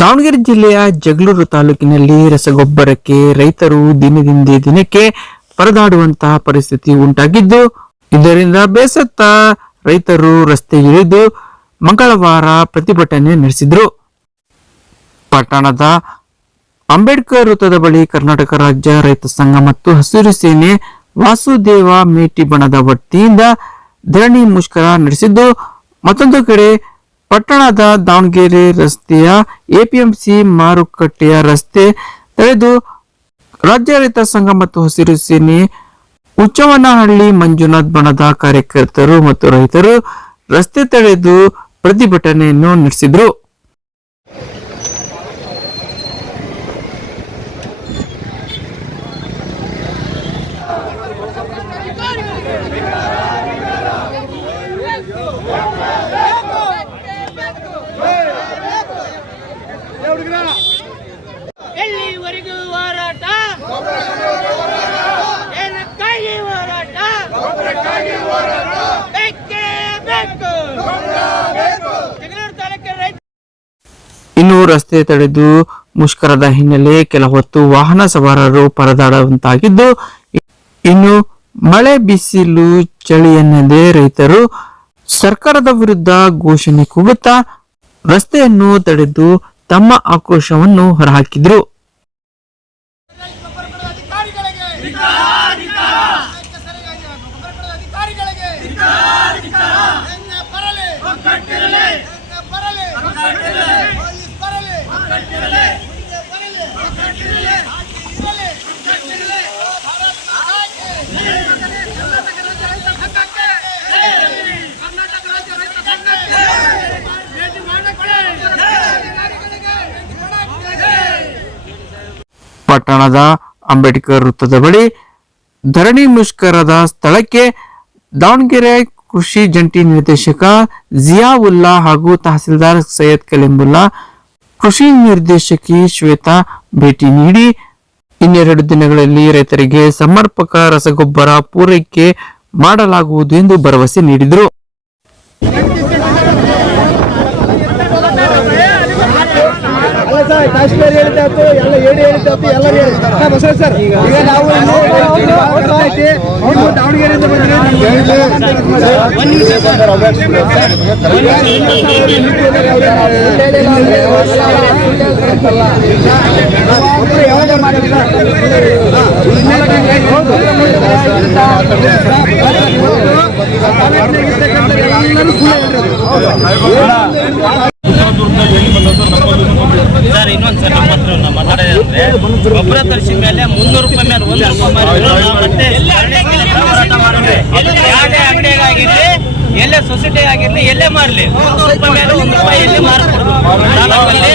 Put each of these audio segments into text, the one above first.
ದಾವಣಗೆರೆ ಜಿಲ್ಲೆಯ ಜಗಳೂರು ತಾಲೂಕಿನಲ್ಲಿ ರಸಗೊಬ್ಬರಕ್ಕೆ ರೈತರು ದಿನದಿಂದ ದಿನಕ್ಕೆ ಪರದಾಡುವಂತಹ ಪರಿಸ್ಥಿತಿ ಉಂಟಾಗಿದ್ದು, ಇದರಿಂದ ಬೇಸತ್ತ ರೈತರು ರಸ್ತೆಗಿಳಿದು ಮಂಗಳವಾರ ಪ್ರತಿಭಟನೆ ನಡೆಸಿದ್ರು. ಪಟ್ಟಣದ ಅಂಬೇಡ್ಕರ್ ವೃತ್ತದ ಬಳಿ ಕರ್ನಾಟಕ ರಾಜ್ಯ ರೈತ ಸಂಘ ಮತ್ತು ಹಸಿರು ಸೇನೆ ವಾಸುದೇವ ಮೇಟಿ ಬಣದ ವತಿಯಿಂದ ಧರಣಿ ಮುಷ್ಕರ ನಡೆಸಿದ್ದು, ಮತ್ತೊಂದು ಕಡೆ ಪಟ್ಟಣದ ದಾವಣಗೆರೆ ರಸ್ತೆಯ ಎಪಿಎಂಸಿ ಮಾರುಕಟ್ಟೆಯ ರಸ್ತೆ ತಡೆದು ರಾಜ್ಯ ರೈತ ಸಂಘ ಮತ್ತು ಹಸಿರು ಸೇನೆ ಹುಚ್ಚವನಹಳ್ಳಿ ಮಂಜುನಾಥ್ ಬಣದ ಕಾರ್ಯಕರ್ತರು ಮತ್ತು ರೈತರು ರಸ್ತೆ ತಡೆದು ಪ್ರತಿಭಟನೆಯನ್ನು ನಡೆಸಿದ್ರು ಎಲ್ಲಿವರೆಗೂ ಹೋರಾಟ ಏನಕ್ಕಾಗಿ ಹೋರಾಟ ಬೇಕೇ ಬೇಕು ಜಗಳೂರು ತಾಲೂಕಿನ ರೈತ ಇನ್ನು ರಸ್ತೆ ತಡೆದು ಮುಷ್ಕರದ ಹಿನ್ನೆಲೆ ಕೆಲ ಹೊತ್ತು ವಾಹನ ಸವಾರರು ಪರದಾಡುವಂತಾಗಿದ್ದು, ಇನ್ನು ಮಳೆ ಬಿಸಿಲು ಚಳಿ ಎನ್ನದೇ ರೈತರು ಸರ್ಕಾರದ ವಿರುದ್ಧ ಘೋಷಣೆ ಕೂಗುತ್ತಾ ರಸ್ತೆಯನ್ನು ತಡೆದು ತಮ್ಮ ಆಕ್ರೋಶವನ್ನು ಹೊರಹಾಕಿದ್ರು ಅಧಿಕಾರಿಗಳಿಗೆ ರಾಜ್ಯ ಸರಿಯಾಗಿ ಗೊಬ್ಬರ ಅಧಿಕಾರಿಗಳಿಗೆ ಹೆಂಗೆ ಬರಲಿ ಹೆಂಗೆ ಬರಲಿ ಪೊಲೀಸ್ ಬರಲಿ ಹೆಂಗೆ ಬರಲಿ ಹಾಕಿ ಇರಲಿ ಭಾರತ್ ಮಾತಾಕ್ಕೆ. ಕರ್ನಾಟಕ ರಾಜ್ಯ ರೈತ ಸಂಘಕ್ಕೆ ಭೇಟಿ ಮಾಡಕ್ಕೆ ಅಧಿಕಾರಿಗಳಿಗೆ ಪಟ್ಟಣದ ಅಂಬೇಡ್ಕರ್ ವೃತ್ತದ ಬಳಿ ಧರಣಿ ಮುಷ್ಕರದ ಸ್ಥಳಕ್ಕೆ ದಾವಣಗೆರೆ ಕೃಷಿ ಜಂಟಿ ನಿರ್ದೇಶಕ ಜಿಯಾವುಲ್ಲಾ ಹಾಗೂ ತಹಸೀಲ್ದಾರ್ ಸೈಯದ್ ಕಲಿಂಬುಲ್ಲಾ, ಕೃಷಿ ನಿರ್ದೇಶಕಿ ಶ್ವೇತಾ ಭೇಟಿ ನೀಡಿ ಇನ್ನೆರಡು ದಿನಗಳಲ್ಲಿ ರೈತರಿಗೆ ಸಮರ್ಪಕ ರಸಗೊಬ್ಬರ ಪೂರೈಕೆ ಮಾಡಲಾಗುವುದು ಎಂದು ಭರವಸೆ ನೀಡಿದರು ಅಲ್ಲ ಸರ್ ಕಾಶ್ಮೀರ ಹೇಳಿದ್ದಾತು ಎಲ್ಲ ಏಡಿ ಹೇಳಿದ್ದಾತು ಎಲ್ಲ ಹೇಳಿ ಸರ್ ಸರ್ ಈಗ ನಾವು ದಾವಣಗೆರೆಯಿಂದ ಒಬ್ಬರು ಯಾವಾಗ ಎಲ್ಲರೂ ಸರ್ ಇನ್ನೊಂದು ಸರ್ ನಮ್ಮ ಹತ್ರ ಮಾತಾಡೋದಂದ್ರೆ ಗೊಬ್ಬರ ತರಿಸಿದ ಮೇಲೆ ಮುನ್ನೂರು ರೂಪಾಯಿ ಮೇಲೆ ಒಂದು ರೂಪಾಯಿ ಅಂಗಡಿಗಾಗಿರ್ಲಿ ಎಲ್ಲೇ ಸೊಸೈಟಿ ಆಗಿರ್ಲಿ ಎಲ್ಲೇ ಮಾರಲಿ ಮುನ್ನೂರು ರೂಪಾಯಿ ಮೇಲೆ ಒಂದು ರೂಪಾಯಿ ಎಲ್ಲೇ ಮಾರ್ಕೊಡ್ದು ತಾಲೂಕಲ್ಲಿ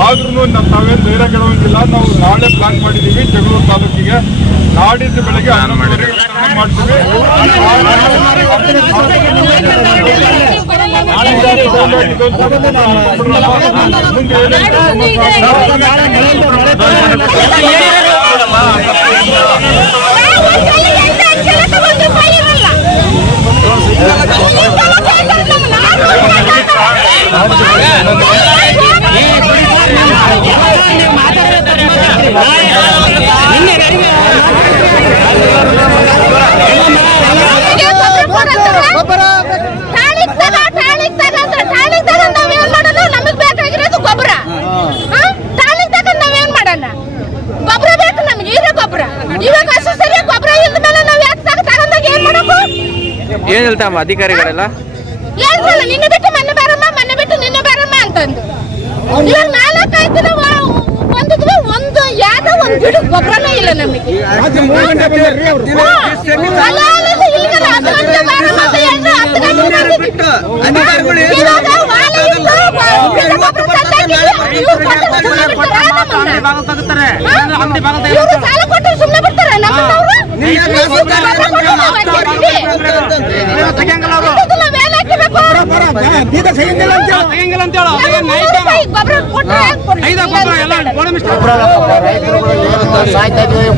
ಆದ್ರೂ ನಮ್ಮ ನಾವೇನು ಧೈರ್ಯ ಕೆಡವಂಗಿಲ್ಲ ನಾವು ನಾಳೆ ಪ್ಲಾನ್ ಮಾಡಿದ್ದೀವಿ ಜಗಳೂರು ತಾಲೂಕಿಗೆ. ನಾಡಿದ್ದು ಬೆಳಗ್ಗೆ ಹನ್ನೊಂದುವರೆಗೆ ವಿತರಣೆ ಮಾಡ್ತೀವಿ ಮುಂದೆ ಟಾಣಿಕ್ ತಗ ಟಾಣಿಕ್ ತಗ ಅಂತ ಟಾಣಿಕ್ ತಗ ನಾವೇನ್ ಮಾಡೋಣ ನಮಗ್ ಬೇಕಾಗಿರೋದು ಗೊಬ್ಬರ ಟಾಣಿಕ್ ತಗ ನಾವೇನ್ ಮಾಡೋಣ ಗೊಬ್ಬರ ಬೇಕು ನಮ್ಗೆ ಇರೋ ಗೊಬ್ಬರ ಇವಾಗ ಹಸು ಸರಿ ಗೊಬ್ಬರ ಇಲ್ದ ಮೇಲೆ ನಾವ್ ಯಾಕೆ ತಗ ತಗೊಂಡಾಗ ಏನ್ ಮಾಡಬೇಕು ಏನ್ ಹೇಳ್ತಾವ ಅಧಿಕಾರಿಗಳೆಲ್ಲ ಹೇಳ್ರಲ್ಲ ನಿನ್ನೆ ಬಿಟ್ಟು ಮೊನ್ನೆ ಬಾರಮ್ಮ ಮೊನ್ನೆ ಬಿಟ್ಟು ನಿನ್ನೆ ಬಾರಮ್ಮ ಅಂತಂದು ಇವಾಗ ನಾಲ್ಕೈದು ದಿನ ಬಂದಿದ್ವಿ ಒಂದು ಯಾವ್ದೋ ಒಂದು ಬಿಡು ಗೊಬ್ಬರನೇ ಇಲ್ಲ ನಮಗೆ ಸುಮ್ನೆ ಬಿಡ್ತಾರಾ ನಮ್ಮನ್ನ?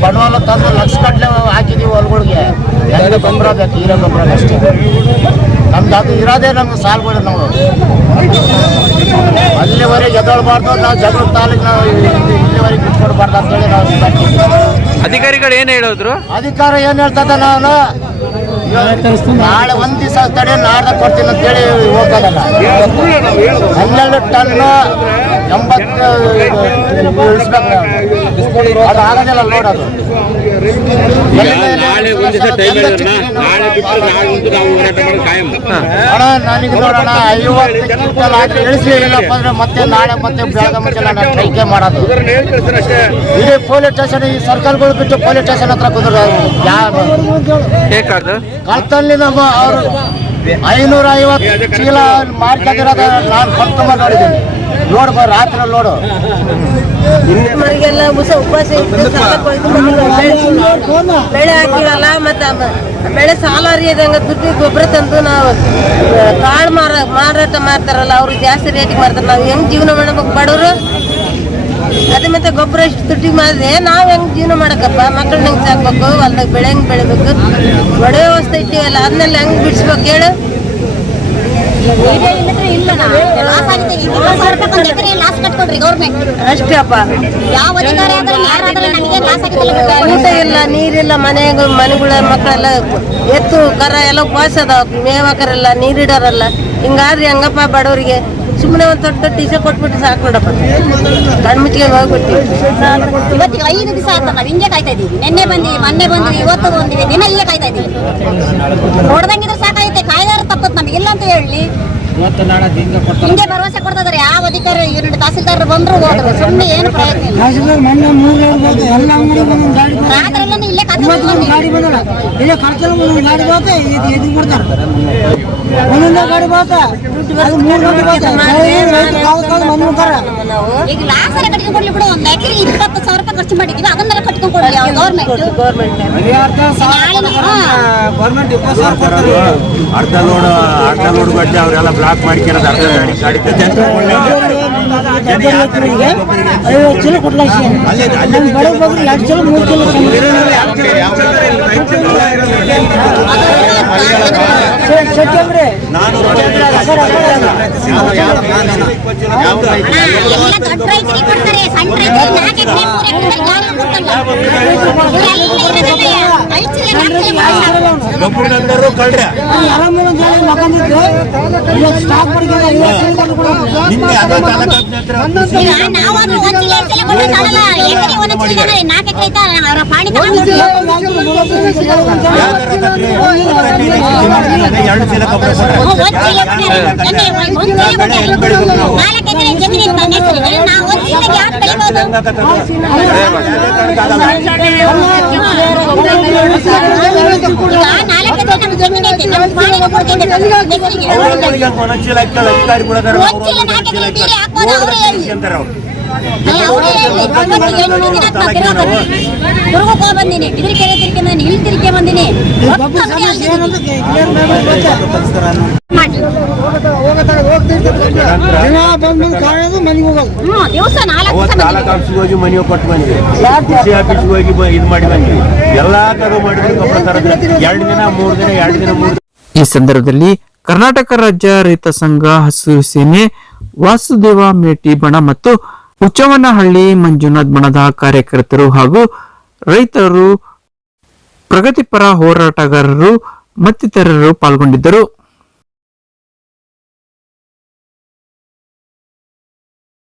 ಬಂಡವಾಳ ತಂದು ಲಕ್ಷ ಕಟ್ಲೆ ಹಾಕಿದೀವಿ ಹೊಲ್ಗಳಿಗೆ ಎಲ್ಲ ಗೊಬ್ಬರ ಬೇಕು ಹೀರೋ ಗೊಬ್ಬರ ಅಷ್ಟೇ ನಮ್ದು ಅದು ಇರೋದೇ ನಮ್ಗೆ ಸಾಲ್ಗಳು ನಾವು ಅಲ್ಲಿವರೆಗೆ ಎದೊಳ್ಬಾರ್ದು ನಾವು ಜಗಳ ತಾಲೂಕು ನಾವು ಇಲ್ಲಿವರೆಗೆ ಬಿಟ್ಕೊಡ್ಬಾರ್ದು ಅಂತೇಳಿ ನಾವು. ಅಧಿಕಾರಿಗಳು ಏನ್ ಹೇಳಿದ್ರು ಅಧಿಕಾರ ಏನು ಹೇಳ್ತದ ನಾನು ನಾಳೆ ಒಂದ್ ದಿವಸ ತಡೆ ನಾಡ್ದ ಕೊಡ್ತೀನಿ ಅಂತೇಳಿ ಹೋಗಲ್ಲ ಹನ್ನೆರಡು ಟನ್ ಎಂಬತ್ತು ನಾವು. ಅದು ಆಗೋದಿಲ್ಲ ಲೋಡ್ ಅದು. ನಾಳೆ ಒಂದ್ ಅಣ್ಣ ನನಗೆ ನೋಡೋಣ ಐವತ್ತು ಕ್ವಿಂಟಲ್ ಅಂದ್ರೆ ಮತ್ತೆ ನಾಳೆ ಮತ್ತೆ ಬೆಳಗ್ಗೆ ನಾನು ಕೈಕೆ ಮಾಡೋದು. ಇಡೀ ಪೊಲೀಸ್ ಸ್ಟೇಷನ್ ಈ ಸರ್ಕಲ್ಗಳು ಬಿಟ್ಟು ಪೊಲೀಸ್ ಸ್ಟೇಷನ್ ಹತ್ರ ಕುದುರೆ ಯಾರು? ಕಳ್ತಲ್ಲಿ ನಮ್ಮ ಅವರು ಐನೂರ ಐವತ್ತು ಚೀಲ ಮಾಡ್ಕೊಂಡಿರೋದ ನಾನು ಕಲ್ತ್ಕೊಂಬ ನೋಡಿದ್ದೀನಿ. ಬ ರಾತ್ರಿ ನೋಡು. ನಮಗೆಲ್ಲ ಉಸ ಉಪವಾಸ ಇದ್ದು ಸಾಲ ಕೊಯ್ದು ಬಂದಿಲ್ಲ. ಬೆಳೆ ಹಾಕಿರಲ್ಲ ಮತ್ತೆ ಬೆಳೆ ಸಾಲ ಅರಿಯದಂಗ ದುಡ್ಡು ಗೊಬ್ಬರ ತಂದು ನಾವು ಕಾಳು ಮಾರ ಮಾರಾಟ ಮಾಡ್ತಾರಲ್ಲ ಅವ್ರು ಜಾಸ್ತಿ ರೇಟಿಗೆ ಮಾಡ್ತಾರೆ ನಾವು ಹೆಂಗ್ ಜೀವನ ಮಾಡಬೇಕು ಬಡವರು? ಅದೇ ಮತ್ತೆ ಗೊಬ್ಬರ ಇಷ್ಟು ದುಡ್ಡಿಗೆ ಮಾಡಿದ್ರೆ ನಾವು ಹೆಂಗ್ ಜೀವನ ಮಾಡಕಪ್ಪ? ಮಕ್ಕಳನ್ನ ಹೆಂಗ್ ಸಾಕ್ಬೇಕು? ಹೊಲ್ದಾಗ ಬೆಳೆ ಹೆಂಗ್ ಬೆಳಿಬೇಕು? ಒಡೆ ವ್ಯವಸ್ಥೆ ಇಟ್ಟಿವಲ್ಲ ಅದನ್ನೆಲ್ಲ ಹೆಂಗ್ ಬಿಡಿಸ್ಬೇಕು ಹೇಳು? ಇಲ್ಲ ಲಾಸ್ ಆಗಿದೆ ಇಪ್ಪತ್ತು ಸಾವಿರ ರೂಪಾಯಿ ಒಂದು ಎಕರೆ ಲಾಸ್ ಕಟ್ಕೊಡ್ರಿ ಗೌರ್ಮೆಂಟ್. ಅಷ್ಟೇ ಅಪ್ಪ. ಯಾವ ಅಧಿಕಾರಿ ಆದ್ರೆ ಯಾರಾದ್ರೆ ನಮಗೆ ಲಾಸ್ ಆಗಿದ್ದಲ್ಲ ಊಟ ಇಲ್ಲ ನೀರಿಲ್ಲ ಮನೆ ಮನೆಗಳ ಮಕ್ಕಳೆಲ್ಲ ಎತ್ತು ಕರ ಎಲ್ಲ ಉಪವಾಸ ಅದಾವ. ಮೇವಾಕರೆಲ್ಲ ನೀರಿಡೋರಲ್ಲ. ಹಿಂಗಾದ್ರೆ ಹೆಂಗಪ್ಪ ಬಡವರಿಗೆ. ಸುಮ್ಮನೆ ಒಂದು ದೊಡ್ಡ ದೊಡ್ಡ ಟೀಸೆ ಕೊಟ್ಬಿಟ್ಟು ಸಾಕು ನೋಡಪ್ಪ. ಕಣ್ಮುಚ್ಚಿಗೆ ಹೋಗ್ಬಿಟ್ಟು ಇವತ್ತಿಗೆ ಐದು ದಿವಸ ಆಯ್ತು ಹಿಂಗೆ ಕಾಯ್ತಾ ಇದ್ದೀವಿ. ನಿನ್ನೆ ಬಂದಿವಿ ಮೊನ್ನೆ ಬಂದ್ವಿ ಇವತ್ತು ಬಂದಿವಿ ದಿನ ಇಲ್ಲೇ ಕಾಯ್ತಾ ಇದ್ದೀವಿ. ನೋಡ್ದಂಗಿದ್ರೆ ಸಾಕಾಯ್ತೆ ಕಾಯ್ದಾರ ತಪ್ಪತ್ತು ನಮ್ಗೆ. ಇಲ್ಲ ಅಂತ ಹೇಳಿ. ಹಿಂಗೆ ಭರವಸೆ ಕೊಡ್ತಿದ್ದಾರೆ ಯಾವ ಅಧಿಕಾರಿ ತಹಸೀಲ್ದಾರ್ ಬಂದ್ರು ಹೋದ್ರು ಸುಮ್ಮನೆ ಏನು ಪ್ರಯತ್ನ ಇಲ್ಲ. ಮೊನ್ನೆ ಮೂರು ಹೇಳ್ಬೋದು ಎಲ್ಲ ಗಾಡಿ ರಾತ್ರಿ ಇಲ್ಲೇ ಕರ್ಕೊಂಡು ಗಾಡಿ ಬಂದಲ್ಲ ಇಲ್ಲ ಒಂದೊಂದು ಗಾಡಿ ಇದು ಎದು ಕೊಡ್ತಾರೆ ಒಂದೊಂದು ಗಾಡಿ ಬರುತ್ತೆ. ಅದು ಮೂರು ಗಾಡಿ ಬರುತ್ತೆ. ಕಾವು ಕಾವು ಈಗ ಲಾಸ್ ಎಲ್ಲ ಕಟ್ಕೊಂಡು ಕೊಡ್ಲಿ ಬಿಡು. ಒಂದು ಎಕರೆ ಇಪ್ಪತ್ತು ಸಾವಿರ ರೂಪಾಯಿ ಖರ್ಚು ಮಾಡಿದೀವಿ. ಅದನ್ನೆಲ್ಲ ಕಟ್ಕೊಂಡು ಕೊಡ್ಲಿ ಅವ್ರು ಗೌರ್ಮೆಂಟ್ ಅರ್ಧ ಲೋಡ್ ಅರ್ಧ ಲೋಡ್ ಬಟ್ಟೆ ಅವರೆಲ್ಲ ಬ್ಲಾಕ್ ಮಾಡ್ಕೊಳ್ಳೋದು ಅರ್ಧ ಗಾಡಿ ಗಾಡಿ ಐವತ್ತು ಚೀಲ ಕೊಡ್ಲಾಸಿ ನಮ್ಮ ಬಡ ಬಗ್ರಿ ಎರಡು ಚೀಲ ಮೂರು ಚೀಲ ಆರಾಮ ಮಕ್ಕಂದಿದ್ದು ಇಲ್ಲ ಸ್ಟಾಕ್ ಮಾಡಿದ್ರೆ. ನಾಲ್ಕು ಎಕರೆ ಜಮೀನು ಇತ್ತು ನನ್ನ ಹೆಸರಿಗೆ. ನಾವು ಒಂದ್ ಚೀಲಕ್ಕೆ ಯಾಕೆ ಬೆಳಿಬೋದು? ಈಗ ನಾಲ್ಕು ಎಕರೆ ನಮ್ಮ ಜಮೀನು ಐತೆ. ಹಾಕ್ತಾರೆ ಅಧಿಕಾರಿ ಮನೆ ಕೊಟ್ಟು ಬಂದ್ವಿ ಕೃಷಿ ಆಫೀಸ್ಗೆ ಹೋಗಿ ಇದು ಮಾಡಿ ಬಂದ್ವಿ. ಎಲ್ಲಾ ಕಡೆ ಮಾಡಿದ್ರು ಎರಡು ದಿನ, ಮೂರು ದಿನ, ಎರಡು ದಿನ, ಮೂರು ಈ ಸಂದರ್ಭದಲ್ಲಿ ಕರ್ನಾಟಕ ರಾಜ್ಯ ರೈತ ಸಂಘ ಹಸಿರು ಸೇನೆ, ವಾಸುದೇವ ಮೇಟಿ ಬಣ ಮತ್ತು ಹುಚ್ಚವನಹಳ್ಳಿ ಮಂಜುನಾಥ್ ಬಣದ ಕಾರ್ಯಕರ್ತರು ಹಾಗೂ ರೈತರು, ಪ್ರಗತಿಪರ ಹೋರಾಟಗಾರರು ಮತ್ತಿತರರು ಪಾಲ್ಗೊಂಡಿದ್ದರು.